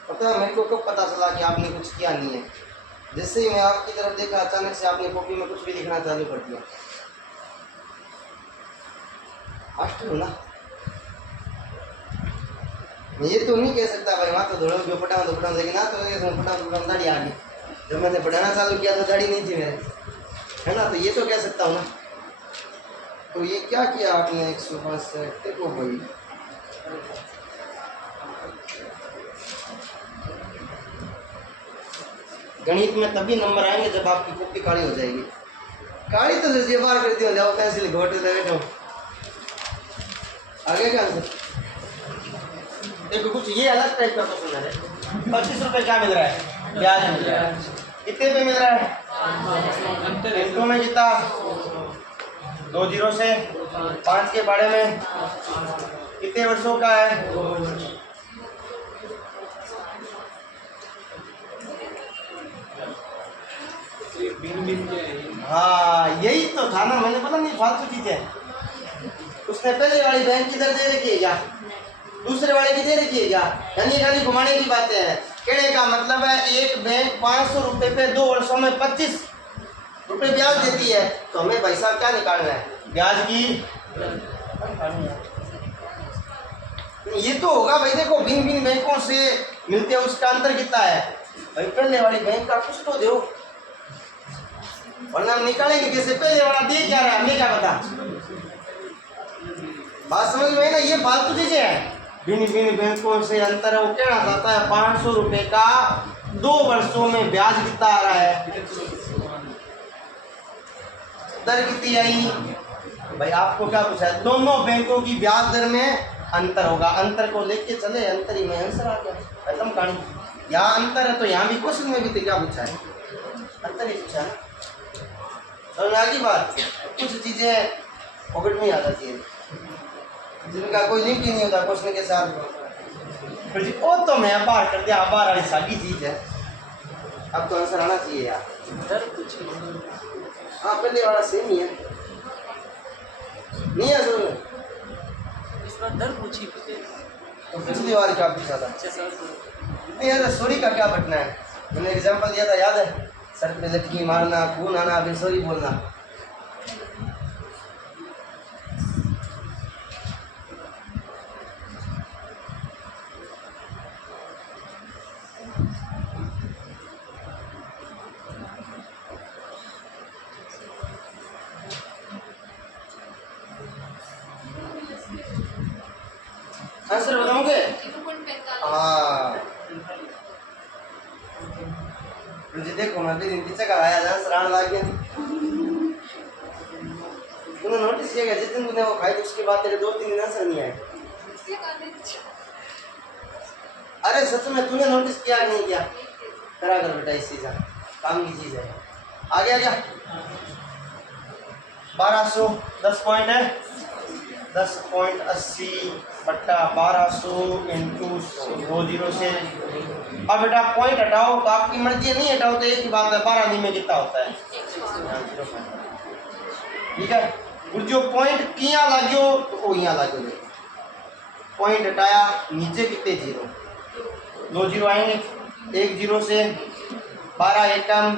पता है मेरे को कब पता चला कि आपने कुछ किया नहीं है? जैसे ही मैं आपकी तरफ देखा, अचानक से आपने कॉपी में कुछ भी लिखना चालू कर दिया। मास्टर हो ना? ये तो नहीं कह सकता भाई वहाँ तो धोड़ो क्यों पटाऊँ तो पटाऊँ, लेकिन ना तो पटाऊँ दाढ़ी आ गई। जब मैंने पढ़ाना चालू किया तो दाढ़ी नहीं थी मेरे, है ना? तो ये तो कह सकता हूँ ना। तो ये क्या किया आपने? 162 देखो भाई, गणित में तभी नंबर आएंगे जब आपकी कॉपी काली हो जाएगी। काली तो जैसे बार करती हो, जाओ पेंसिल घोटे बैठो। आगे क्या आंसर? देखो कुछ ये अलग टाइप का क्वेश्चन है। 25 रुपये क्या मिल रहा है? ब्याज मिल रहा है। कितने पे मिल रहा है? इंटू में कितना? 2 0 से 5 के बारे में कितने वर्षों का है? हाँ यही तो था ना, मैंने पता नहीं फालतू चीजें। उसने पहले वाली बैंक किधर दे रखी है क्या? दूसरे वाले की दे रखी है क्या? यानी खाली घुमाने की बातें हैं। कहने का मतलब है एक बैंक 500 रुपये पे 2 वर्षों में 25 रुपये ब्याज देती है, तो हमें भाई साहब क्या निकालना है? ब्याज की। ये तो होगा भाई। देखो भिन्न भिन्न बैंकों से मिलते हैं, उसका अंतर कितना है भाई? पहले वाली बैंक का कुछ तो दो, वरना हम निकालेंगे कैसे? पहले वाला दे क्या रहा है हमें क्या पता? बात समझ में ना? ये फालतू चीजें हैं। भिन्न भिन्न बैंकों से अंतर है, वो कहना चाहता है 500 रुपये का 2 वर्षों में ब्याज कितना आ रहा है? दर कितनी आई भाई? आपको क्या पूछा है? दोनों बैंकों की ब्याज दर में अंतर होगा। अंतर को लेके चले, अंतर ही में आंसर आ गया, खत्म कहानी। यहाँ अंतर है तो यहाँ भी क्वेश्चन में भी तो क्या पूछा है? अंतर ही पूछा है। समझ आ गई बात? कुछ चीजें पॉकेट में आ जाती है। जिनका कोई लिंक ही नहीं होता क्वेश्चन के साथ। फिर जी वो तो मैं बाहर कर दिया, बाहर वाली सारी चीज है। अब तो आंसर आना चाहिए यार। हाँ पहले वाला सेम ही है, नहीं है सर? इस बार दर पूछी तो पिछली बार क्या पूछा था? नहीं यार सॉरी का क्या बटना है? मैंने एग्जांपल दिया था याद है? सर पे लटकी मारना, खून आना, फिर सॉरी बोलना। आंसर बताओगे? 0.45। हाँ मुझे देखो मैं भी दिन पीछे का आया आंसर आने लग गया। तूने नोटिस किया जिस दिन तूने वो खाई थी उसके बाद तेरे 2-3 दिन आंसर नहीं आए। अरे सच में तूने नोटिस किया कि नहीं किया? करा कर बेटा, इस चीज़ काम की चीज़ है। आगे आ गया 1200 10 पॉइंट है, 10.80 बट्टा 1200 इंटू 2 जीरो से। अब बेटा पॉइंट हटाओ तो आपकी मर्जी है, नहीं हटाओ तो एक ही बात है, 12 दिन में कितना होता है? ठीक है। और जो पॉइंट किया लागो तो वो यहाँ लागो, पॉइंट हटाया नीचे कितने जीरो? 2 जीरो आएंगे, 1 जीरो से 12 एकम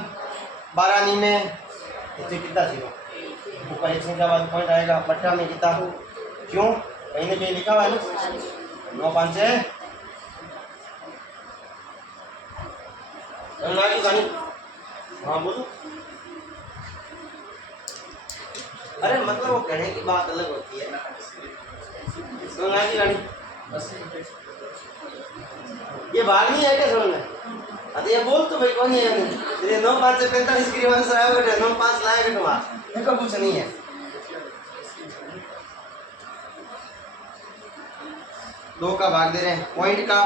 12 नी में नीचे कितना जीरो? ऊपर एक संख्या बाद पॉइंट आएगा, बट्टा में कितना? क्यों कहीं ना कहीं लिखा हुआ है ना 9 5 है। हाँ बोलो। अरे मतलब वो कहने की बात अलग होती है। सुनना की गाड़ी ये भाग नहीं है क्या सुनना? अरे ये बोल तो भाई कौन है? तेरे 9 5 से 45 की आंसर आया बेटा, 9 5 लाया बेटा, वहाँ का कुछ नहीं है। दो का भाग दे रहे हैं पॉइंट का,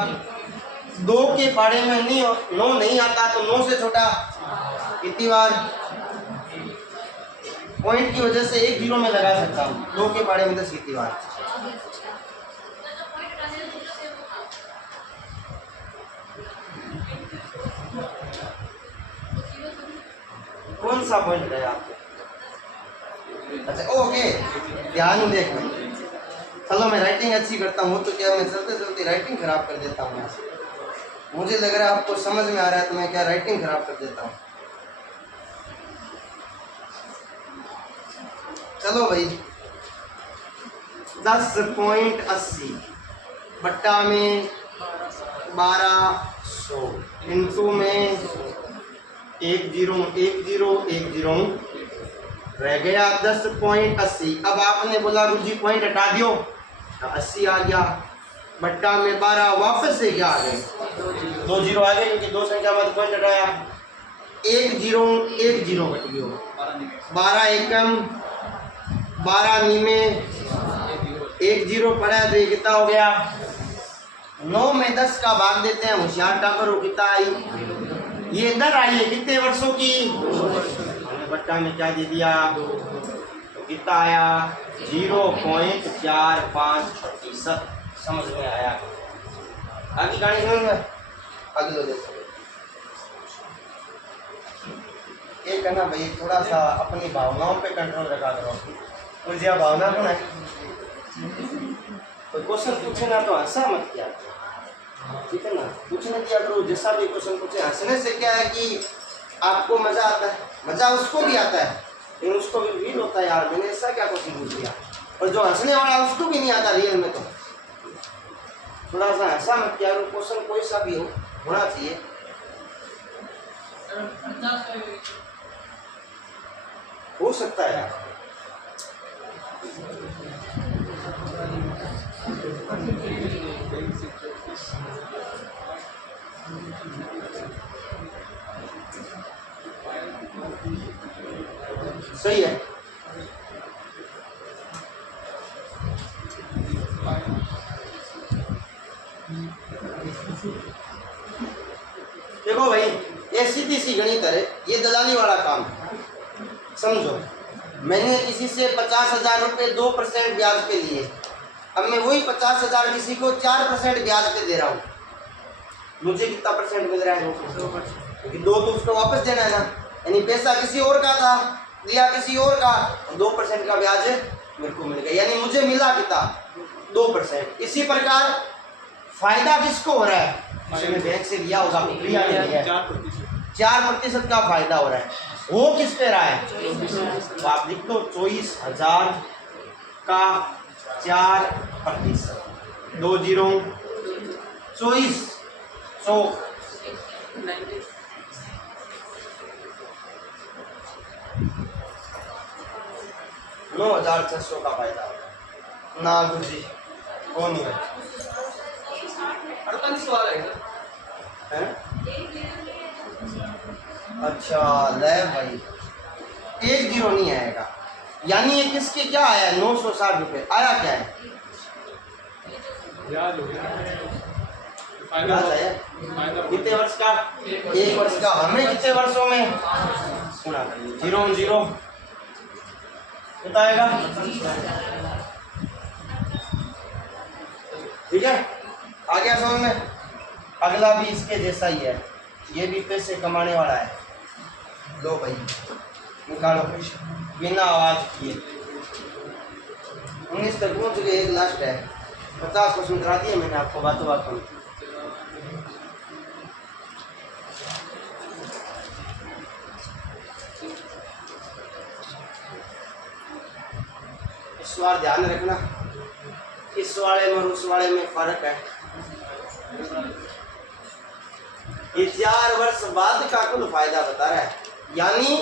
2 के पाड़े में नहीं 9 नहीं आता तो 9 से छोटा कितनी बार? पॉइंट की वजह से 1 जीरो में लगा सकता हूँ, 2 के पाड़े में 10 कितनी बार? कौन सा पॉइंट है आपको? अच्छा ओके ध्यान देख। चलो मैं राइटिंग अच्छी करता हूँ तो क्या मैं चलते चलते राइटिंग खराब कर देता हूँ? मुझे लग रहा है आपको समझ में आ रहा है तो मैं क्या राइटिंग खराब कर देता हूँ। चलो भाई 10.80 बट्टा में 1200 इंटू में 1 जीरो रह गया 10.80। अब आपने बोला गुरुजी पॉइंट हटा दियो, 80 आ गया, बट्टा में 12 वापस से क्या आ गए? 2 जीरो आ गए क्योंकि 2 संख्या बाद पॉइंट हटाया। 1 जीरो कट गयो, 12 एकम 12 नी में 1 जीरो पड़ा है तो ये कितना हो गया? 9 में 10 का भाग देते हैं, होशियार टापर हो कितना आई? ये इधर आई है कितने वर्षों की? बट्टा में क्या दे दिया? तो कितना आया? 0.45%। समझ में आया? आगे गाड़ी समझ में? आगे लो देखो एक है ना भाई, थोड़ा सा अपनी भावनाओं पे कंट्रोल रखा करो। मुझे भावना कौन है? तो क्वेश्चन पूछे ना तो हंसा मत किया, ठीक है ना? पूछने दिया करो, जैसा भी क्वेश्चन पूछे। हंसने से क्या है कि आपको मजा आता है, मजा उसको भी आता है, लेकिन उसको भी फील होता है यार मैंने ऐसा क्या क्वेश्चन पूछ दिया। और जो हंसने वाला उसको भी नहीं आता रियल में। तो थोड़ा सा हंसा मत किया करो, क्वेश्चन कोई सा भी होना चाहिए। हो सकता है यार। सही है। देखो भाई ये सीधी सी गणित है, ये दलाली वाला काम समझो। मैंने किसी से 50,000 रुपये 2% ब्याज पे लिए, अब मैं वही 50,000 किसी को 4% ब्याज पे दे रहा हूँ, मुझे कितना परसेंट मिल रहा है? 2%। क्योंकि 2 तो उसको वापस देना है ना, यानी पैसा किसी और का था, दिया किसी और का, 2% का ब्याज मेरे को मिल गया, यानी मुझे मिला कितना? 2%। इसी प्रकार फायदा किसको हो रहा है? जिसने बैंक से लिया होगा, 4% का फायदा हो रहा है। वो किस पे रहा है? तो आप लिख दो 24,000 का 4%, 2 जीरो 24, 100 9,600 का फायदा होगा ना। गुरुजी कौन है? 48 वाला है हैं? अच्छा ले भाई, 1 जीरो नहीं आएगा, यानी ये किसके क्या आया? 960 रुपये आया। क्या है? ब्याज हो गया, ब्याज आया। कितने वर्ष का? 1 वर्ष का। हमें कितने वर्षों में? सुना 0 0 बताएगा। ठीक है, आ गया समझ में? अगला भी इसके जैसा ही है, ये भी पैसे कमाने वाला है। लो भाई निकालो बिना आवाज किए। 19 तक पहुंच गए, एक लास्ट है। 50% करा दिए मैंने आपको बातों बातों में। इस बार ध्यान रखना, इस वाले में और उस वाले में फर्क है। ये 4 वर्ष बाद का कुल फायदा बता रहा है, यानी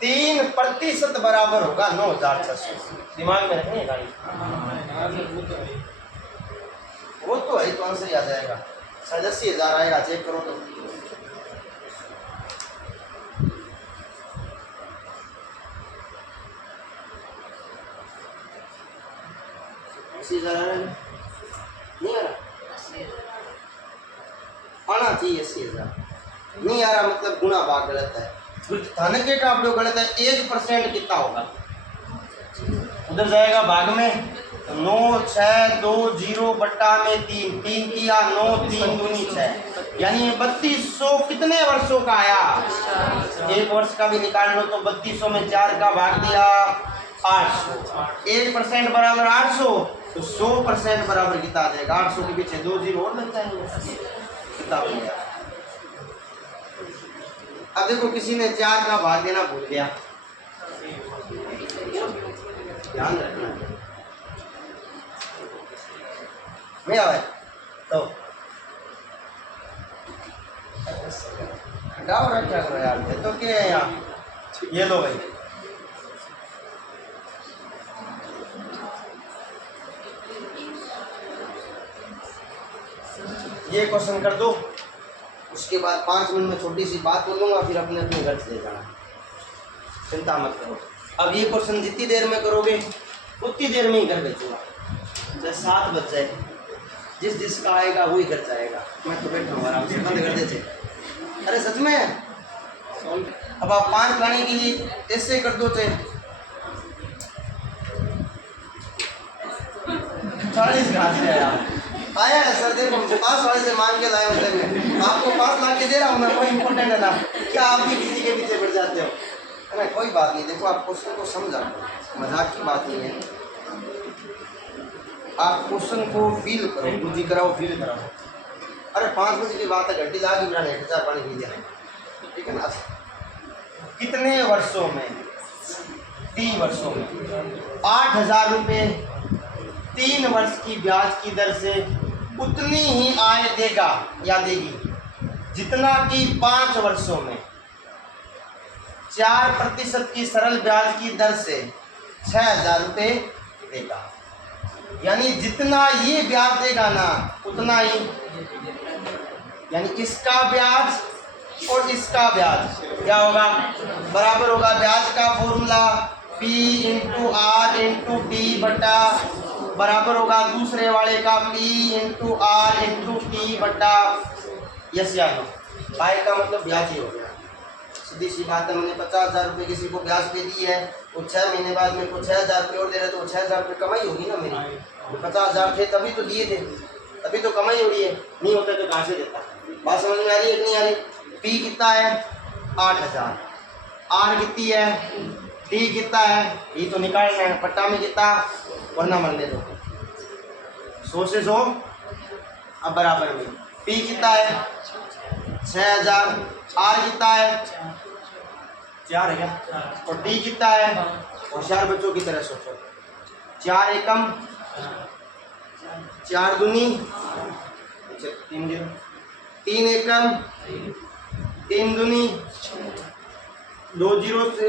3% बराबर होगा 9,600। दिमाग में रखनी है गाड़ी, वो तो है तो आंसर ही आ जाएगा। 80,000 आएगा, चेक करो तो। नहीं आ रहा, आना चाहिए 80,000। नहीं आ रहा मतलब गुना भाग गलत है, धन के का प्रयोग गलत है। 1% कितना होगा? उधर जाएगा भाग में, तो 9 6 2 0 बट्टा में 3 3 किया 9 3 दूनी 6, यानी 3200 कितने वर्षों का आया? 1 वर्ष का भी निकाल लो तो 3200 में 4 का भाग दिया 800। 1% बराबर 800, तो 100% बराबर कितना आ जाएगा? 800 के पीछे 2 जीरो और लग जाएंगे, कितना हो गया? अब देखो किसी ने 4 का भाग देना भूल गया, ध्यान रखना नहीं आवे तो हटाओ रखा करो यार। तो क्या है यहाँ? ये लो भाई, ये क्वेश्चन कर दो, उसके बाद 5 मिनट में छोटी सी बात बोलूँगा, फिर अपने अपने घर चले जाना, चिंता मत करो। अब ये क्वेश्चन जितनी देर में करोगे उतनी देर में ही घर भेजूँगा, जब 7 बज जाए, जिस जिसका आएगा वही घर जाएगा। मैं तो बैठा हूँ आराम से, बंद कर देते। अरे सच में। अब आप 5 लाने के लिए ऐसे कर दो थे 40 घास है यार। आया है सर, देखो 5 वाले से मांग के लाए होते मैं आपको 5 लाख के दे रहा हूँ ना, कोई इम्पोर्टेंट है ना, क्या आप भी किसी के पीछे बढ़ जाते हो? है ना, कोई बात नहीं। देखो आप क्वेश्चन को समझा, मजाक की बात नहीं है। आप क्वेश्चन को फील करो, बुद्धि कराओ, फील कराओ। अरे 5 बजे की बात है, घंटी ला के बिना 1000 पानी पी लिया, ठीक है ना? कितने वर्षों में? 3 वर्षों में 8,000 रुपये 3 वर्ष की ब्याज की दर से उतनी ही आय देगा या देगी जितना कि 5 वर्षों में 4% की सरल ब्याज की दर से 6,000 रुपये देगा। यानी जितना ये ब्याज देगा ना उतना ही, यानी इसका ब्याज और इसका ब्याज क्या होगा? बराबर होगा। ब्याज का फॉर्मूला P × R × T बटा बराबर होगा दूसरे वाले का P × R × T बटा यस या नो। आय का मतलब ब्याज ही हो गया। सीधी सी बात है, मैंने 50,000 रुपये किसी को ब्याज पे दी है, वो 6 महीने बाद मेरे को 6,000 रुपये और दे रहे, तो 6,000 रुपये कमाई होगी ना मेरी। 50,000 थे तभी तो दिए थे, तभी तो कमाई हो रही है, नहीं होता तो कहाँ से देता। बात समझ में आ रही है कि नहीं आ रही? पी कितना है? 8,000। आर कितनी है? टी कितना है? ये तो निकालना है। पट्टा में कितना? वरना मरने दो, 100 से 100 अब बराबर में। पी कितना है? 6,000। आर कितना है? 4 है क्या? और टी कितना है? होशियार बच्चों की तरह सोचो। 4 एकम 4 दूनी 3 एकम 3 दूनी 2 जीरो से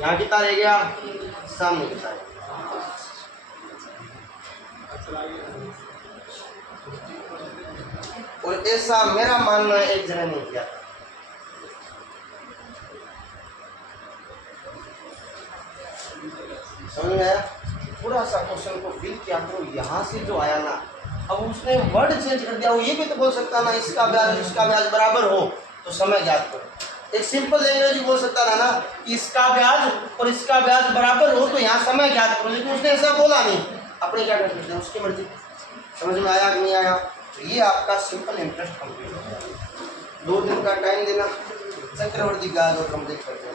यहाँ कितना रह गया? सामने कितना है? और ऐसा मेरा मानना है एक जगह नहीं किया। समझ में आया? पूरा सा क्वेश्चन को फिल किया करो। यहाँ से जो आया ना, अब उसने वर्ड चेंज कर दिया। वो ये भी तो बोल सकता ना इसका ब्याज बराबर हो तो समय ज्ञात करो। एक सिंपल लैंग्वेज बोल सकता था ना, इसका ब्याज और इसका ब्याज बराबर हो तो यहाँ समय ज्ञात करो, लेकिन उसने ऐसा बोला नहीं। अपने क्या कर सकते हैं, उसकी मर्जी। समझ में आया कि नहीं आया? तो ये आपका सिंपल इंटरेस्ट कंप्लीट हो गया। 2 दिन का टाइम देना, चक्रवर्ती ब्याज और कंप्लीट करते हैं।